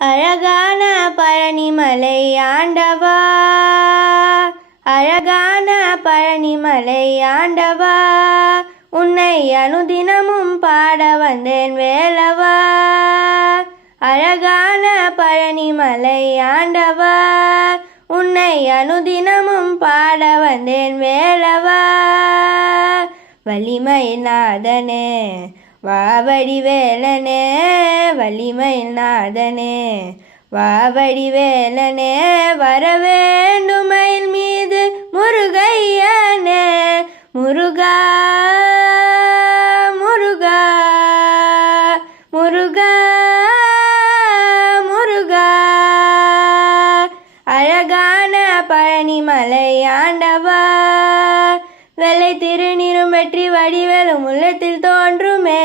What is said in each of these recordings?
அழகான பழனிமலை ஆண்டவா, அழகான பழனிமலை ஆண்டவா, உன்னை அனுதினமும் பாட வந்தேன் வேலவா. அழகான பழனிமலை ஆண்டவா, உன்னை அனுதினமும் பாட வந்தேன் வேலவா. வலிமையில் நாதனே வாவடி வேலனே, வலிமையில் நாதனே வாவடி வேலனே, வரவேண்டுமயில் மீது முருகையனே, முருகா முருகா முருகா முருகா. அழகான பழனிமலை ஆண்டவா, வெள்ளை திருநீரும் வெற்றி வடிவேலும் உள்ளத்தில் தோன்றுமே,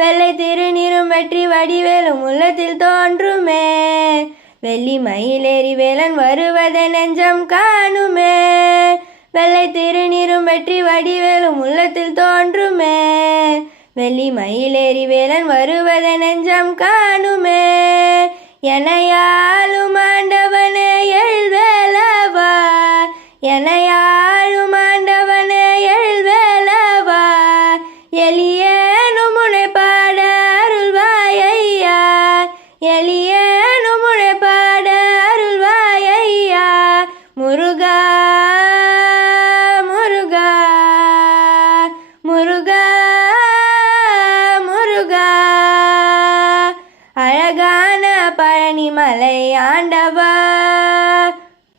வெள்ளை திருநீரும் வெற்றி வடிவேலும் உள்ளத்தில் தோன்றுமே, வெள்ளி மயிலேறி வேலன் வருவதை நெஞ்சம் காணுமே, வெள்ளை திருநீரும் வெற்றி வடிவேலும் உள்ளத்தில் தோன்றுமே, வெள்ளி மயிலேறி வேலன் வருவதை நெஞ்சம் காணுமே. எனையாளும் ஆண்டவனே எழுவேலவா, எனையாளும் ஆண்டவனே எழுவேலவா, எளியேனும் உனை பாட அருள்வாயையா, எளியேனும் உனை பாட அருள்வாயையா. முருகா முருகா முருகா முருகா. அழகான பழனிமலை ஆண்டவா,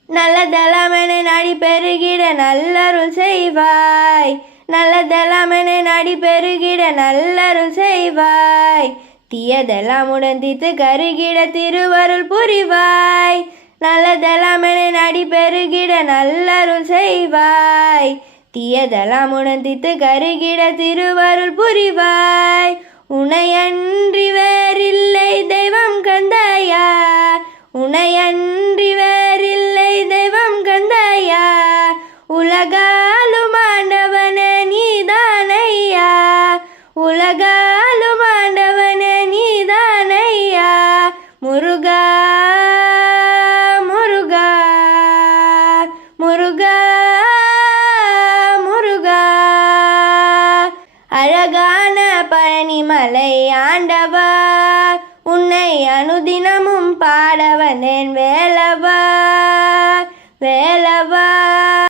நல்லதெல்லாமென நாடி பெருகிட நல்லருள் செய்வாய், நல்லதெல்லாமென நாடி பெருகிட நல்லருள் செய்வாய், தீயதெல்லாம் உடந்தித்து கருகிட திருவருள் புரிவாய், நல்லதெல்லாமென நாடி பெருகிட நல்லருள் செய்வாய், தீயதெல்லாம் உடந்தித்து கருகிட திருவருள் புரிவாய். உனையன்றி வேறில்லை தெய்வம் கந்தையா, உனையன்றி வேறில்லை தெய்வம் கந்தையா, உலகாலும் ஆண்டவனே நீதானையா, உலகாலும் ஆண்டவனே நீதானையா. முருகா முருகா முருகா முருகா. அழகான பழனிமலை ஆண்டவா, உன்னை அனுதினமும் பாட வந்தேன் வேலவா, வேலவா.